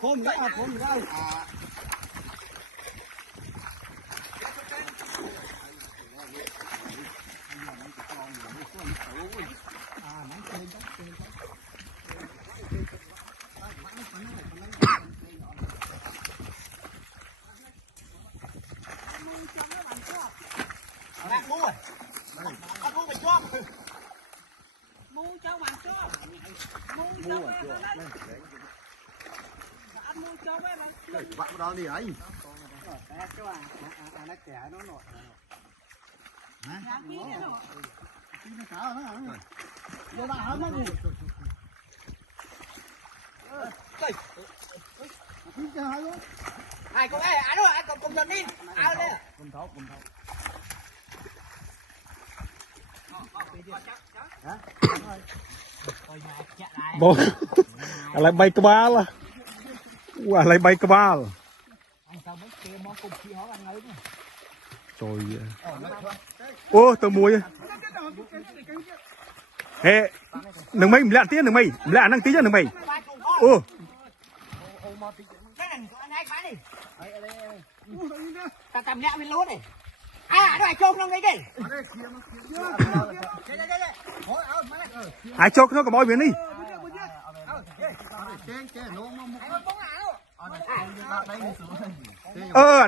khôn nữa, khôn nữa. Bạn đó đi anh. Ai cũng ai rồi, ai cùng dần đi. Ao đây. Cùng thấu. Bốอะไรใบกระบาลอะไรใบกระบาล trời ô tao mua ê đừng mày lẹ tí đừng mày lẹ năng tí chứ đừng mày ô ta cầm nhẹ bên lúa này à đây trông trong cái gì ai chốt nó có bói biển đi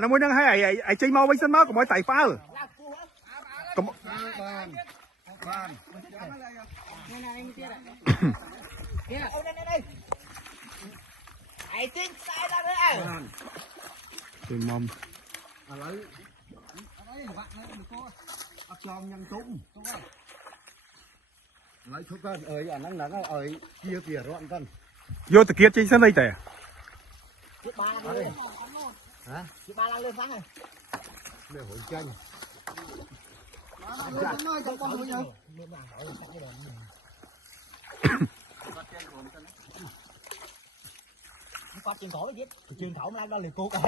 nó mới đang hay ai chơi mau với sân máu của mỗi tài phá rồi ai tính sai ra đấy chơi mâm Lấy thuốc con ơi, nắng nắng ơi, kia kìa rọn con. vô từ kia trên sân đây tè chiếc ba lên hả chiếc ba lên phát này Để hồi chanh. có trên cổ chứ trên cổ nó liều cô coi